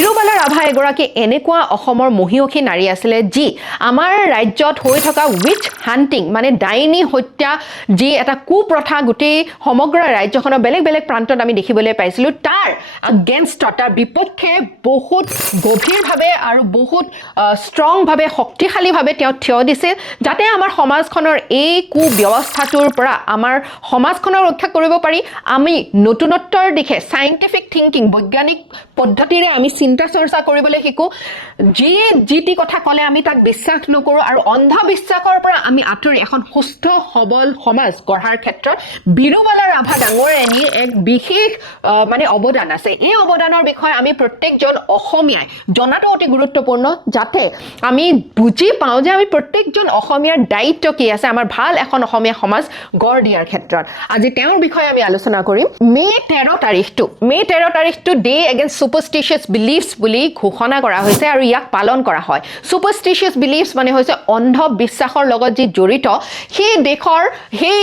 বিৰুবালা ৰাভা এগৰাকী এনেকুৱা অসমৰ মহিয়সী নাৰী আছিলে যি আমাৰ ৰাজ্যত হৈ থকা উইচ হান্টিং মানে ডাইনী হত্যা যি এটা কুপ্ৰথা গোটেই সমগ্ৰ ৰাজ্যখনৰ বেলেগ বেলেগ প্ৰান্তত আমি দেখিবলৈ পাইছিলোঁ তাৰ এগেইনষ্টত তাৰ বিপক্ষে বহুত গভীৰভাৱে আৰু বহুত ষ্ট্ৰংভাৱে শক্তিশালীভাৱে তেওঁ থিয় দিছিল যাতে আমাৰ সমাজখনৰ এই কুব্যৱস্থাটোৰ পৰা আমাৰ সমাজখনক ৰক্ষা কৰিব পাৰি আমি নতুনত্বৰ দিশে সাইন্টিফিক থিংকিং বৈজ্ঞানিক পদ্ধতিৰে আমি চিন্তা চৰ্চা কৰিবলৈ শিকো যি কথা ক'লে আমি তাক বিশ্বাস নকৰো আৰু অন্ধবিশ্বাসৰ পৰা আমি আঁতৰি এখন সুস্থ সবল সমাজ গঢ়াৰ ক্ষেত্ৰত বিৰুবালা ৰাভা ডাঙৰীয়ানীৰ এক বিশেষ মানে অৱদান আছে এই অৱদানৰ বিষয়ে আমি প্ৰত্যেকজন অসমীয়াই জনাটো অতি গুৰুত্বপূৰ্ণ যাতে আমি বুজি পাওঁ যে আমি প্ৰত্যেকজন অসমীয়াৰ দায়িত্ব কি আছে আমাৰ ভাল এখন অসমীয়া সমাজ গঢ় দিয়াৰ ক্ষেত্ৰত আজি তেওঁৰ বিষয়ে আমি আলোচনা কৰিম মে 13 তাৰিখটো ডে এগেইনষ্ট সুপাৰষ্টিচিয়াছ বিলিফছ বুলি ঘোষণা কৰা হৈছে আৰু ইয়াক পালন কৰা হয় সুপাৰষ্টিচিয়াছ বিলিফছ মানে হৈছে অন্ধবিশ্বাসৰ লগত যি জড়িত সেই দেশৰ সেই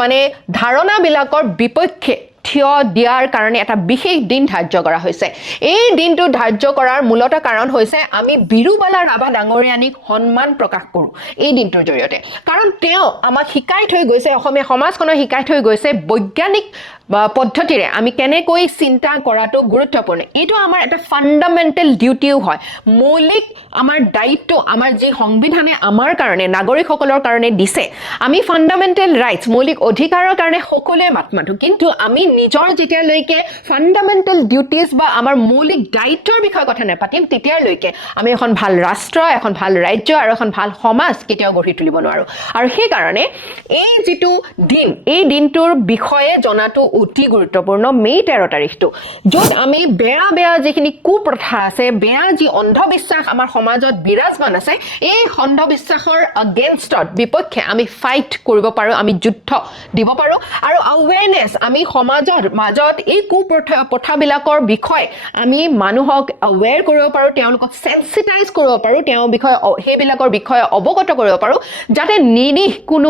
মানে ধাৰণাবিলাকৰ বিপক্ষে থিয় দিয়াৰ কাৰণে এটা বিশেষ দিন ধাৰ্য কৰা হৈছে এই দিনটো ধাৰ্য কৰাৰ মূলত কাৰণ হৈছে আমি বিৰুবালা ৰাভা ডাঙৰীয়ানীক সন্মান প্ৰকাশ কৰোঁ এই দিনটোৰ জৰিয়তে কাৰণ তেওঁ আমাক শিকাই থৈ গৈছে অসমীয়া সমাজখনক শিকাই থৈ গৈছে বৈজ্ঞানিক পদ্ধতিৰে আমি কেনেকৈ চিন্তা কৰাটো গুৰুত্বপূৰ্ণ এইটো আমাৰ এটা ফাণ্ডামেণ্টেল ডিউটিও হয় মৌলিক আমাৰ দায়িত্ব আমাৰ যি সংবিধানে আমাৰ কাৰণে নাগৰিকসকলৰ কাৰণে দিছে আমি ফাণ্ডামেণ্টেল ৰাইটছ মৌলিক অধিকাৰৰ কাৰণে সকলোৱে মাত মাতো কিন্তু আমি নিজৰ যেতিয়ালৈকে ফাণ্ডামেণ্টেল ডিউটিজ বা আমাৰ মৌলিক দায়িত্বৰ বিষয়ে কথা নাপাতিম তেতিয়ালৈকে আমি এখন ভাল ৰাষ্ট্ৰ এখন ভাল ৰাজ্য আৰু এখন ভাল সমাজ কেতিয়াও গঢ়ি তুলিব নোৱাৰোঁ আৰু সেইকাৰণে এই যিটো দিন এই দিনটোৰ বিষয়ে জনাটো অতি গুৰুত্বপূৰ্ণ মে 13 তাৰিখটো য'ত আমি বেয়া যিখিনি কুপ্ৰথা আছে বেয়া যি অন্ধবিশ্বাস আমাৰ সমাজত বিৰাজমান আছে এই অন্ধবিশ্বাসৰ এগেইনষ্টত বিপক্ষে আমি ফাইট কৰিব পাৰোঁ আমি যুদ্ধ দিব পাৰোঁ আৰু আৱেৰনেছ আমি সমাজৰ মাজত এই কুপ্ৰথাবিলাকৰ বিষয়ে আমি মানুহক আৱেৰ কৰিব পাৰোঁ তেওঁলোকক সেন্সিটাইজ কৰিব পাৰোঁ সেইবিলাকৰ বিষয়ে অৱগত কৰিব পাৰোঁ যাতে নিৰীহ কোনো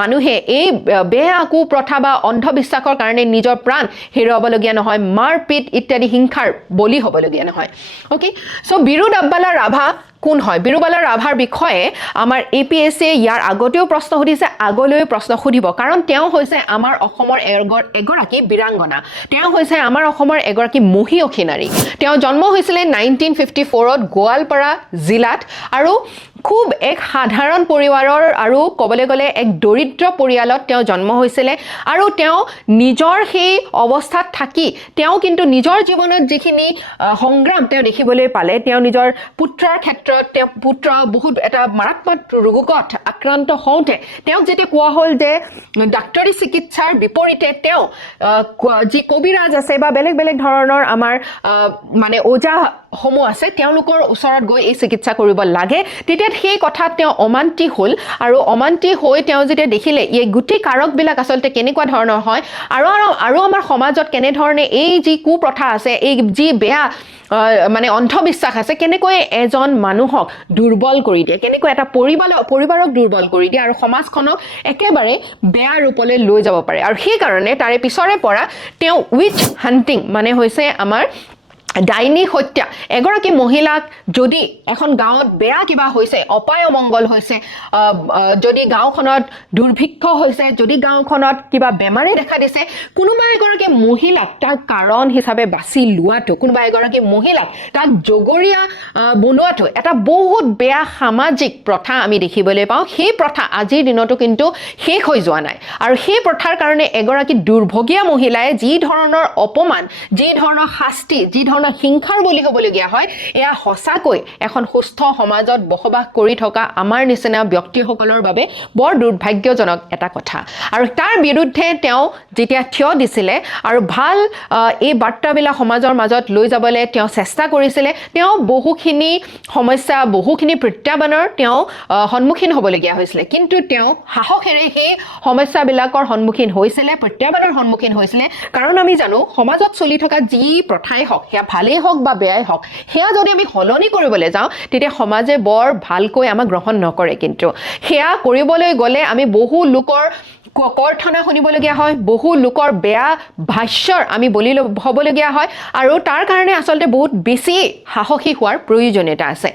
মানুহে এই বেয়া কুপ্ৰথা বা অন্ধবিশ্বাসৰ কাৰণে নিজৰ প্ৰাণ হেৰুৱাবলগীয়া নহয় মাৰপিট ইত্যাদি হিংসাৰ বলি হ'বলগীয়া নহয় অ'কে চ' বিৰুবালা ৰাভা কোন হয় বিৰুবালা ৰাভাৰ বিষয়ে আমাৰ APSCয়ে ইয়াৰ আগতেও প্ৰশ্ন সুধিছে আগলৈও প্ৰশ্ন সুধিব কাৰণ তেওঁ হৈছে আমাৰ অসমৰ এগৰাকী বীৰাংগনা তেওঁ হৈছে আমাৰ অসমৰ এগৰাকী মহিয়সী নাৰী তেওঁ জন্ম হৈছিলে 1954ত গোৱালপাৰা জিলাত আৰু খুব এক সাধাৰণ পৰিৱাৰৰ আৰু ক'বলৈ গ'লে এক দৰিদ্ৰ পৰিয়ালত তেওঁ জন্ম হৈছিলে আৰু তেওঁ নিজৰ সেই অৱস্থাত থাকি তেওঁ কিন্তু নিজৰ জীৱনত যিখিনি সংগ্ৰাম তেওঁ দেখিবলৈ পালে তেওঁ নিজৰ পুত্ৰৰ ক্ষেত্ৰত তেওঁ পুত্ৰ বহুত এটা মাৰাত্মক ৰোগত আক্ৰান্ত হওঁতে তেওঁক যেতিয়া কোৱা হ'ল যে ডাক্তৰী চিকিৎসাৰ বিপৰীতে তেওঁ যি কবিৰাজ আছে বা বেলেগ ধৰণৰ আমাৰ মানে ওজা সমূহ আছে তেওঁলোকৰ ওচৰত গৈ এই চিকিৎসা কৰিব লাগে তেতিয়া সেই কথাত তেওঁ অমান্তি হ'ল আৰু অমান্তি হৈ তেওঁ যেতিয়া দেখিলে এই গোটেই কাৰকবিলাক আচলতে কেনেকুৱা ধৰণৰ হয় আৰু আমাৰ সমাজত কেনেধৰণে এই যি কুপ্ৰথা আছে এই যি বেয়া মানে অন্ধবিশ্বাস আছে কেনেকৈ এজন মানুহক দুৰ্বল কৰি দিয়ে কেনেকৈ এটা পৰিবাৰক দুৰ্বল কৰি দিয়ে আৰু সমাজখনক একেবাৰে বেয়া ৰূপলৈ লৈ যাব পাৰে আৰু সেইকাৰণে তাৰে পিছৰে পৰা তেওঁ উইচ হান্টিং মানে হৈছে আমাৰ ডাইনী হত্যা এগৰাকী মহিলাক যদি এখন গাঁৱত বেয়া কিবা হৈছে অপায় অমংগল হৈছে যদি গাঁওখনত দুৰ্ভিক্ষ হৈছে যদি গাঁওখনত কিবা বেমাৰে দেখা দিছে কোনোবা এগৰাকী মহিলাক তাৰ কাৰণ হিচাপে বাছি লোৱাটো কোনোবা এগৰাকী মহিলাক তাক জগৰীয়া বনোৱাটো এটা বহুত বেয়া সামাজিক প্ৰথা আমি দেখিবলৈ পাওঁ সেই প্ৰথা আজিৰ দিনতো কিন্তু শেষ হৈ যোৱা নাই আৰু সেই প্ৰথাৰ কাৰণে এগৰাকী দুৰ্ভগীয়া মহিলাই যি ধৰণৰ অপমান যি ধৰণৰ শাস্তি যি ধৰণৰ হিংসাৰ বলি হ'বলগীয়া হয় এয়া সঁচাকৈ এখন সুস্থ সমাজত বসবাস কৰি থকা আমাৰ নিচিনা ব্যক্তিসকলৰ বাবে বৰ দুৰ্ভাগ্যজনক এটা কথা আৰু তাৰ বিৰুদ্ধে তেওঁ যেতিয়া থিয় দিছিলে আৰু ভাল এই বাৰ্তাবিলাক সমাজৰ মাজত লৈ যাবলৈ তেওঁ চেষ্টা কৰিছিলে তেওঁ বহুখিনি সমস্যা বহুখিনি প্ৰত্যাহ্বানৰ তেওঁ সন্মুখীন হ'বলগীয়া হৈছিলে কিন্তু তেওঁ সাহসেৰে সেই সমস্যাবিলাকৰ সন্মুখীন হৈছিলে প্ৰত্যাহ্বানৰ সন্মুখীন হৈছিলে কাৰণ আমি জানো সমাজত চলি থকা যি প্ৰথাই হওক সেয়া ভালেই হওক বা বেয়াই হওক সেয়া যদি আমি সলনি কৰিবলৈ যাওঁ তেতিয়া সমাজে বৰ ভালকৈ আমাক গ্ৰহণ নকৰে কিন্তু সেয়া কৰিবলৈ গ'লে আমি বহু লোকৰ কৰ্থনা শুনিবলগীয়া হয়, বহু লোকৰ বেয়া ভাষ্যৰ আমি বলি হ'বলগীয়া হয় আৰু তাৰ কাৰণে আচলতে বহুত বেছি সাহসী হোৱাৰ প্ৰয়োজনীয়তা আছে।